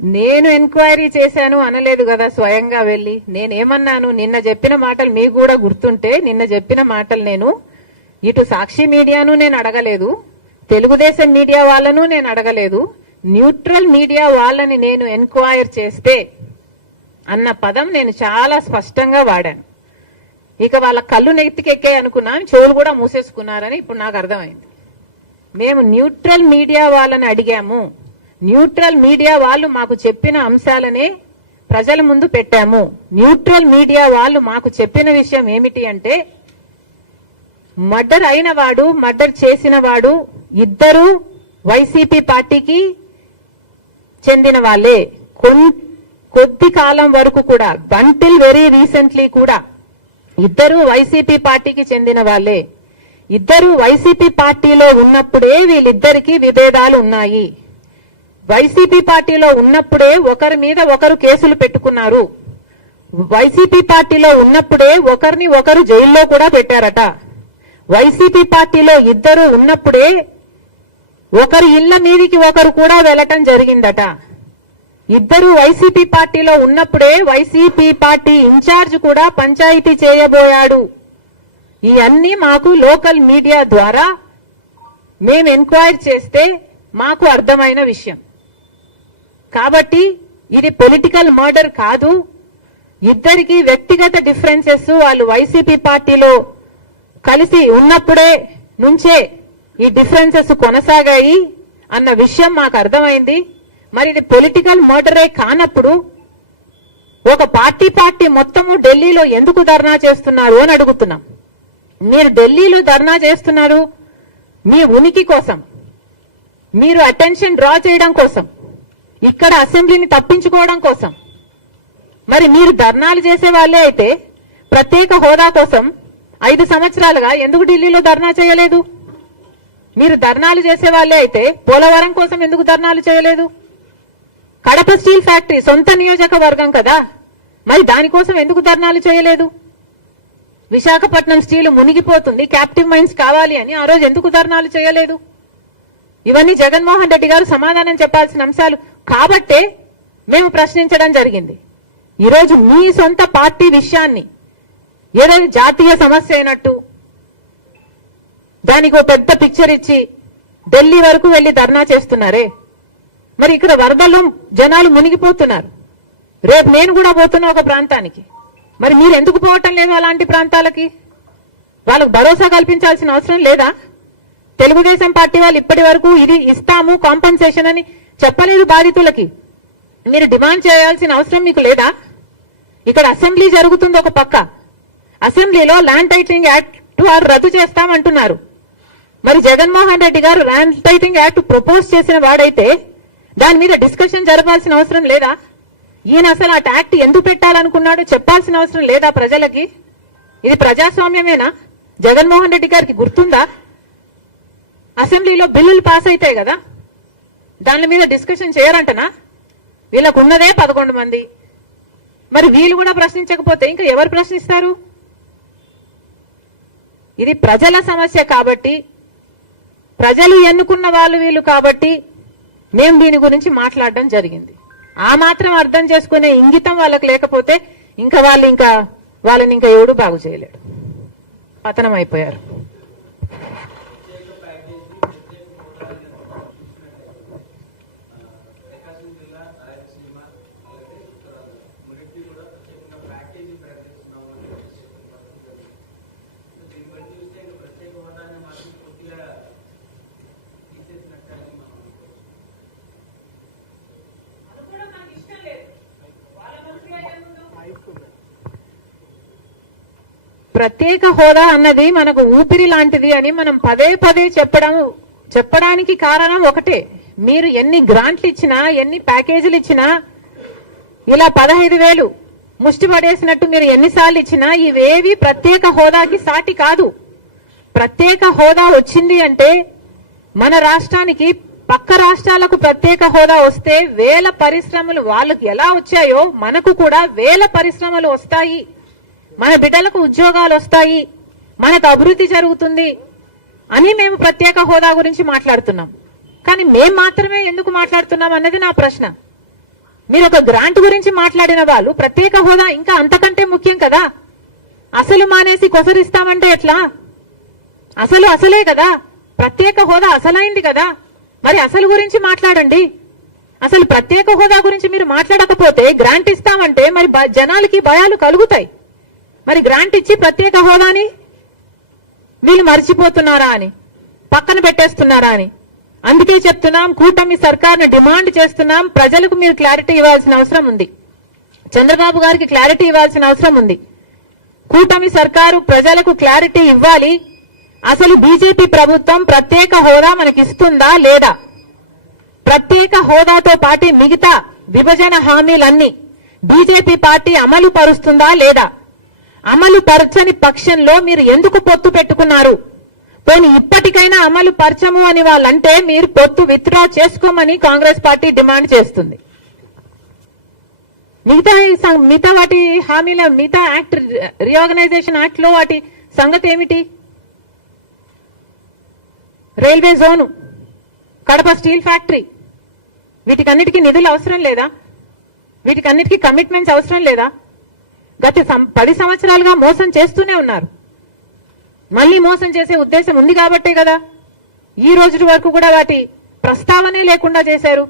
నేను ఎంక్వైరీ చేశాను అనలేదు కదా స్వయంగా వెళ్ళి. నేనేమన్నాను నిన్న చెప్పిన మాటలు మీకు కూడా గుర్తుంటే నిన్న చెప్పిన మాటలు నేను ఇటు సాక్షి మీడియాను నేను అడగలేదు తెలుగుదేశం మీడియా వాళ్ళను నేను అడగలేదు న్యూట్రల్ మీడియా వాళ్ళని నేను ఎంక్వైర్ చేస్తే అన్న పదం నేను చాలా స్పష్టంగా వాడాను. ఇక వాళ్ళ కళ్ళు నెత్తికెక్కే అనుకున్నాను చెవులు కూడా మూసేసుకున్నారని ఇప్పుడు నాకు అర్థమైంది. మేము న్యూట్రల్ మీడియా వాళ్ళని అడిగాము. న్యూట్రల్ మీడియా వాళ్ళు మాకు చెప్పిన అంశాలనే ప్రజల ముందు పెట్టాము. న్యూట్రల్ మీడియా వాళ్ళు మాకు చెప్పిన విషయం ఏమిటి అంటే మర్డర్ అయిన వాడు మర్డర్ చేసిన వాడు ఇద్దరు వైసీపీ పార్టీకి చెందిన వాళ్ళే. కొద్ది కాలం వరకు కూడా బంటిల్ వెరీ రీసెంట్లీ కూడా ఇద్దరు వైసీపీ పార్టీకి చెందిన వాళ్ళే. ఇద్దరు వైసీపీ పార్టీలో ఉన్నప్పుడే వీళ్ళిద్దరికీ విభేదాలు ఉన్నాయి. వైసీపీ పార్టీలో ఉన్నప్పుడే ఒకరి మీద ఒకరు కేసులు పెట్టుకున్నారు. వైసీపీ పార్టీలో ఉన్నప్పుడే ఒకరిని ఒకరు జైల్లో కూడా పెట్టారట. వైసీపీ పార్టీలో ఇద్దరు ఉన్నప్పుడే ఒకరి ఇళ్ళ మీదికి ఒకరు కూడా వెళ్ళటం జరిగిందట. ఇద్దరు వైసీపీ పార్టీలో ఉన్నప్పుడే వైసీపీ పార్టీ ఇన్ఛార్జ్ కూడా పంచాయతీ చేయబోయాడు. ఇవన్నీ మాకు లోకల్ మీడియా ద్వారా మేము ఎంక్వైరీ చేస్తే మాకు అర్థమైన విషయం. కాబట్టి ఇది పొలిటికల్ మర్డర్ కాదు. ఇద్దరికి వ్యక్తిగత డిఫరెన్సెస్ వాళ్ళు వైసీపీ పార్టీలో కలిసి ఉన్నప్పుడే నుంచే ఈ డిఫరెన్సెస్ కొనసాగాయి అన్న విషయం మాకు అర్థమైంది. మరి ఇది పొలిటికల్ మర్డరే కానప్పుడు ఒక పార్టీ పార్టీ మొత్తము ఢిల్లీలో ఎందుకు ధర్నా చేస్తున్నారు అని అడుగుతున్నాం. మీరు ఢిల్లీలో ధర్నా చేస్తున్నారు మీ ఉనికి కోసం. మీరు అటెన్షన్ డ్రా చేయడం కోసం. ఇక్కడ అసెంబ్లీని తప్పించుకోవడం కోసం. మరి మీరు ధర్నాలు చేసే వాళ్ళే అయితే ప్రత్యేక హోదా కోసం ఐదు సంవత్సరాలుగా ఎందుకు ఢిల్లీలో ధర్నా చేయలేదు? మీరు ధర్నాలు చేసే వాళ్ళే అయితే పోలవరం కోసం ఎందుకు ధర్నాలు చేయలేదు? కడప స్టీల్ ఫ్యాక్టరీ సొంత నియోజకవర్గం కదా. మరి దానికోసం ఎందుకు ధర్నాలు చేయలేదు? విశాఖపట్నం స్టీల్ మునిగిపోతుంది. క్యాప్టివ్ మైన్స్ కావాలి అని ఆ రోజు ఎందుకు ధర్నాలు చేయలేదు? ఇవన్నీ జగన్మోహన్ రెడ్డి గారు సమాధానం చెప్పాల్సిన అంశాలు. కాబట్టే మేము ప్రశ్నించడం జరిగింది. ఈరోజు మీ సొంత పార్టీ విషయాన్ని ఏదో జాతీయ సమస్య అయినట్టు దానికి ఒక పెద్ద పిక్చర్ ఇచ్చి ఢిల్లీ వరకు వెళ్ళి ధర్నా చేస్తున్నారే? మరి ఇక్కడ వరదల్లో జనాలు మునిగిపోతున్నారు. రేపు నేను కూడా పోతున్నా ఒక ప్రాంతానికి. మరి మీరు ఎందుకు పోవటం లేదు అలాంటి ప్రాంతాలకి? వాళ్ళకు భరోసా కల్పించాల్సిన అవసరం లేదా? తెలుగుదేశం పార్టీ వాళ్ళు ఇప్పటి వరకు ఇది ఇస్తాము కాంపన్సేషన్ అని చెప్పలేదు బాధితులకి. మీరు డిమాండ్ చేయాల్సిన అవసరం మీకు లేదా? ఇక్కడ అసెంబ్లీ జరుగుతుంది ఒక పక్క. అసెంబ్లీలో ల్యాండ్ టైటింగ్ యాక్ట్ వారు రద్దు చేస్తామంటున్నారు. మరి జగన్మోహన్ రెడ్డి గారు ల్యాండ్ టైటింగ్ యాక్ట్ ప్రపోజ్ చేసిన వాడైతే దాని మీద డిస్కషన్ జరపాల్సిన అవసరం లేదా? ఈయన అసలు ఆ ట్యాక్ట్ ఎందుకు పెట్టాలనుకున్నాడో? చెప్పాల్సిన అవసరం లేదా ప్రజలకి? ఇది ప్రజాస్వామ్యమేనా? జగన్మోహన్ రెడ్డి గారికి గుర్తుందా? అసెంబ్లీలో బిల్లులు పాస్ అవుతాయి కదా? దాని మీద డిస్కషన్ చేయరంటనా? వీళ్ళకు ఉన్నదే పదకొండు మంది. మరి వీళ్ళు కూడా ప్రశ్నించకపోతే ఇంకా ఎవరు ప్రశ్నిస్తారు? ఇది ప్రజల సమస్య కాబట్టి ప్రజలు ఎన్నుకున్న వాళ్ళు వీళ్ళు కాబట్టి మేము దీని గురించి మాట్లాడడం జరిగింది. ఆ మాత్రం అర్థం చేసుకునే ఇంగితం వాళ్ళకి లేకపోతే ఇంకా వాళ్ళు ఇంకా వాళ్ళని ఇంకా ఎవడు బాగు చేయలేడు. పతనం అయిపోయారు. ప్రత్యేక హోదా అన్నది మనకు ఊపిరి లాంటిది అని మనం పదే పదే చెప్పడం చెప్పడానికి కారణం ఒకటే. మీరు ఎన్ని గ్రాంట్లు ఇచ్చినా ఎన్ని ప్యాకేజీలు ఇచ్చినా ఇలా పదహైదు వేలు ముష్టి పడేసినట్టు మీరు ఎన్నిసార్లు ఇచ్చినా ఇవేవి ప్రత్యేక హోదాకి సాటి కాదు. ప్రత్యేక హోదా వచ్చింది అంటే మన రాష్ట్రానికి పక్క రాష్ట్రాలకు ప్రత్యేక హోదా వస్తే వేల పరిశ్రమలు వాళ్ళకి ఎలా వచ్చాయో మనకు కూడా వేల పరిశ్రమలు వస్తాయి. మన బిడ్డలకు ఉద్యోగాలు వస్తాయి మనకు అభివృద్ధి జరుగుతుంది అని మేము ప్రత్యేక హోదా గురించి మాట్లాడుతున్నాం. కానీ మేం మాత్రమే ఎందుకు మాట్లాడుతున్నాం అన్నది నా ప్రశ్న. మీరు ఒక గ్రాంట్ గురించి మాట్లాడిన వాళ్ళు ప్రత్యేక హోదా ఇంకా అంతకంటే ముఖ్యం కదా. అసలు మానేసి కొసరిస్తామంటే ఎట్లా? అసలు అసలే కదా. ప్రత్యేక హోదా అసలైంది కదా. మరి అసలు గురించి మాట్లాడండి. అసలు ప్రత్యేక హోదా గురించి మీరు మాట్లాడకపోతే గ్రాంట్ ఇస్తామంటే మరి జనాలకి భయాలు కలుగుతాయి. మరి గ్రాంట్ ఇచ్చి ప్రత్యేక హోదాని? వీళ్ళు మర్చిపోతున్నారా అని పక్కన పెట్టేస్తున్నారా అని. అందుకే చెప్తున్నాం కూటమి సర్కార్ను డిమాండ్ చేస్తున్నాం ప్రజలకు మీరు క్లారిటీ ఇవ్వాల్సిన అవసరం ఉంది. చంద్రబాబు గారికి క్లారిటీ ఇవ్వాల్సిన అవసరం ఉంది. కూటమి సర్కారు ప్రజలకు క్లారిటీ ఇవ్వాలి. అసలు బీజేపీ ప్రభుత్వం ప్రత్యేక హోదా మనకి ఇస్తుందా లేదా? ప్రత్యేక హోదాతో పాటు మిగతా విభజన హామీలన్నీ బీజేపీ పార్టీ అమలు పరుస్తుందా లేదా? అమలు పరచని పక్షంలో మీరు ఎందుకు పొత్తు పెట్టుకున్నారు? పోనీ ఇప్పటికైనా అమలు పరచము అని వాళ్ళంటే మీరు పొత్తు విత్డ్రా చేసుకోమని కాంగ్రెస్ పార్టీ డిమాండ్ చేస్తుంది. మిగతా సం- మిగతా వాటి హామీల మిగతా యాక్ట్ రీఆర్గనైజేషన్ యాక్ట్లో వాటి సంగతి ఏమిటి? Railway zone Kadapa steel factory వీటికన్నిటికీ నిధులు అవసరం లేదా? వీటికన్నిటికీ కమిట్మెంట్స్ అవసరం లేదా? గత సం- పది సంవత్సరాలుగా మోసం చేస్తూనే ఉన్నారు. మళ్ళీ మోసం చేసే ఉద్దేశం ఉంది కాబట్టే కదా. ఈ రోజు వరకు కూడా వాటి ప్రస్తావనే లేకుండా చేశారు.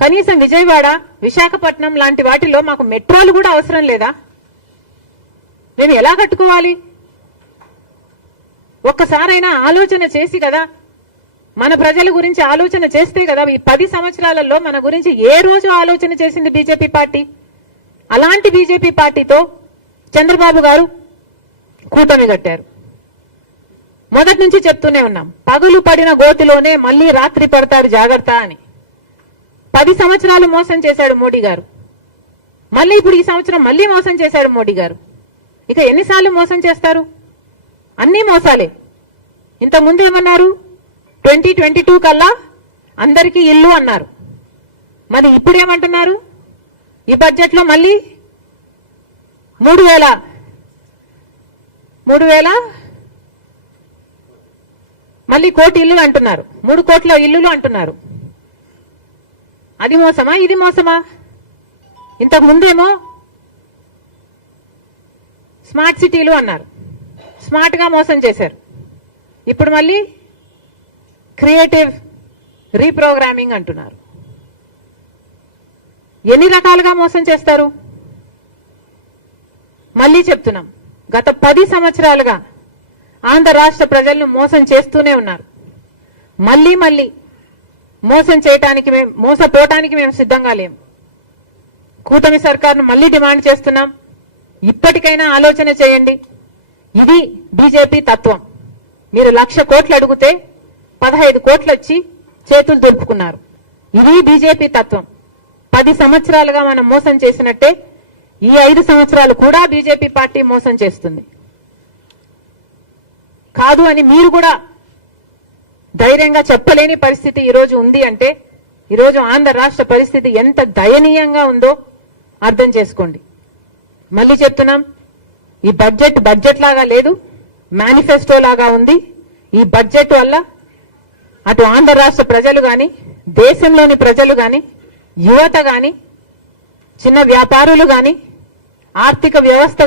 కనీసం విజయవాడ విశాఖపట్నం లాంటి వాటిలో మాకు మెట్రోలు కూడా అవసరం లేదా? మేము ఎలా కట్టుకోవాలి? ఒక్కసారైనా ఆలోచన చేసి కదా మన ప్రజల గురించి ఆలోచన చేస్తే కదా ఈ పది సంవత్సరాలలో మన గురించి ఏ రోజు ఆలోచన చేసింది బీజేపీ పార్టీ? అలాంటి బీజేపీ పార్టీతో చంద్రబాబు గారు కూటమి కట్టారు. మొదటి నుంచి చెప్తూనే ఉన్నాం పగులు పడిన గోతిలోనే మళ్ళీ రాత్రి పడతాడు జాగ్రత్త అని. పది సంవత్సరాలు మోసం చేశాడు మోడీ గారు. మళ్ళీ ఇప్పుడు ఈ సంవత్సరం మళ్ళీ మోసం చేశాడు మోడీ గారు. ఇక ఎన్నిసార్లు మోసం చేస్తారు? అన్నీ మోసాలే. ఇంత ముందు ఏమన్నారు ట్వంటీ ట్వంటీ టూ కల్లా అందరికీ ఇల్లు అన్నారు. మరి ఇప్పుడు ఏమంటున్నారు ఈ బడ్జెట్లో మళ్ళీ మూడు వేల మూడు వేల మళ్ళీ కోటి ఇల్లు అంటున్నారు. మూడు కోట్ల ఇల్లులు అంటున్నారు. అది మోసమా? ఇది మోసమా? ఇంతకు ముందేమో స్మార్ట్ సిటీలు అన్నారు. స్మార్ట్గా మోసం చేశారు. ఇప్పుడు మళ్ళీ క్రియేటివ్ రీప్రోగ్రామింగ్ అంటున్నారు. ఎన్ని రకాలుగా మోసం చేస్తారు? మళ్ళీ చెప్తున్నాం. గత పది సంవత్సరాలుగా ఆంధ్ర రాష్ట్ర ప్రజలను మోసం చేస్తూనే ఉన్నారు. మళ్ళీ మళ్ళీ మోసం చేయటానికి మేము మోసపోవటానికి మేము సిద్ధంగా లేము కూటమి సర్కార్ను మళ్ళీ డిమాండ్ చేస్తున్నాం. ఇప్పటికైనా ఆలోచన చేయండి. ఇది బీజేపీ తత్వం. మీరు లక్ష కోట్లు అడిగితే పదహైదు కోట్లు వచ్చి చేతులు దులుపుకున్నారు. ఇది బీజేపీ తత్వం. పది సంవత్సరాలుగా మనం మోసం చేసినట్టే ఈ ఐదు సంవత్సరాలు కూడా బీజేపీ పార్టీ మోసం చేస్తుంది. కాదు అని మీరు కూడా ధైర్యంగా చెప్పలేని పరిస్థితి ఈ రోజు ఉంది అంటే ఈరోజు ఆంధ్ర రాష్ట్ర పరిస్థితి ఎంత దయనీయంగా ఉందో అర్థం చేసుకోండి. మళ్ళీ చెప్తున్నాం ఈ బడ్జెట్ బడ్జెట్ లాగా లేదు మేనిఫెస్టో లాగా ఉంది. ఈ బడ్జెట్ వల్ల అటు ఆంధ్ర రాష్ట్ర ప్రజలు కానీ దేశంలోని ప్రజలు కానీ యువత కానీ చిన్న వ్యాపారులు కానీ ఆర్థిక వ్యవస్థ